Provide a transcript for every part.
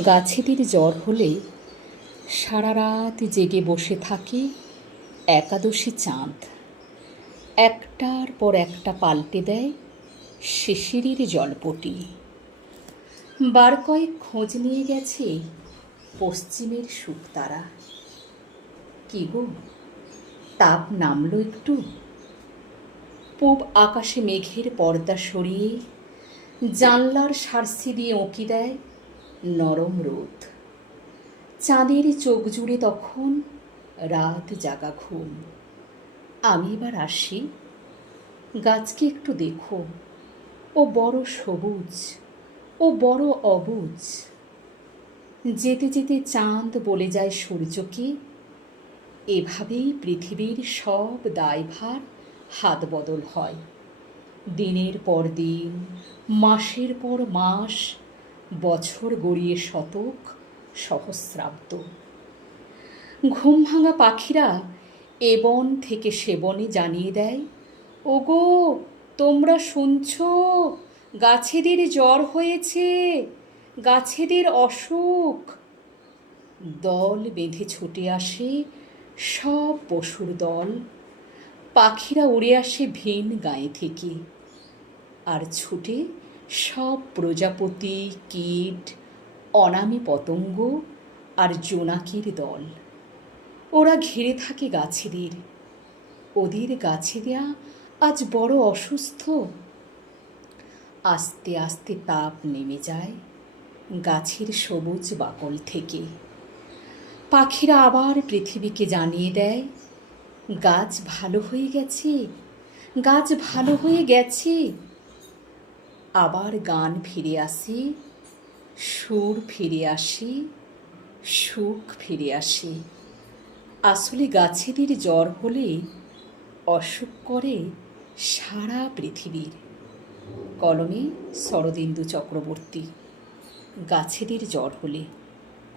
গাছেদের জ্বর হলে সারা রাত জেগে বসে থাকে একাদশী চাঁদ। একটার পর একটা পাল্টে দেয় শিশিরের জলপটি। বার কয়েক খোঁজ নিয়ে গেছে পশ্চিমের শুকতারা। কি গো, তাপ নামলো একটু? পূব আকাশে মেঘের পর্দা সরিয়ে জানলার সারসি দিয়ে উঁকি দেয় নরম রোদ। চাঁদের চোখ জুড়ে তখন রাত জাগা ঘুম। আমি এবার আসি, গাছকে একটু দেখো, ও বড় সবুজ, ও বড় অবুজ। যেতে যেতে চাঁদ বলে যায় সূর্যকে, এভাবেই পৃথিবীর সব দায়ভার হাত বদল হয়। দিনের পর দিন, মাসের পর মাস, বছর গড়িয়ে শতক, সহস্রাব্দ। ঘুম ভাঙা পাখিরা এ বন থেকে সে বনে জানিয়ে দেয়, ওগো তোমরা শুনছ, গাছেদের জ্বর হয়েছে, গাছেদের অসুখ। দল বেঁধে ছুটে আসে সব পশুর দল। পাখিরা উড়ে আসে ভিন গায়ে থেকে, আর ছুটে সব প্রজাপতি, কীট, অনামী পতঙ্গ আর জোনাকির দল। ওরা ঘিরে থাকে গাছেদের। ওদের গাছেরা আজ বড় অসুস্থ। আস্তে আস্তে তাপ নেমে যায় গাছের সবুজ বাকল থেকে। পাখিরা আবার পৃথিবীকে জানিয়ে দেয়, গাছ ভালো হয়ে গেছে, গাছ ভালো হয়ে গেছে। আবার গান ফিরে আসে, সুর ফিরে আসে, সুখ ফিরে আসে। আসলে গাছেদের জ্বর হলে অসুখ করে সারা পৃথিবীর। কলমে শরদিন্দু চক্রবর্তী। গাছেদের জ্বর হলে।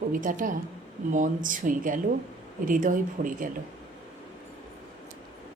কবিতাটা মন ছুঁয়ে গেল, হৃদয় ভরে গেল।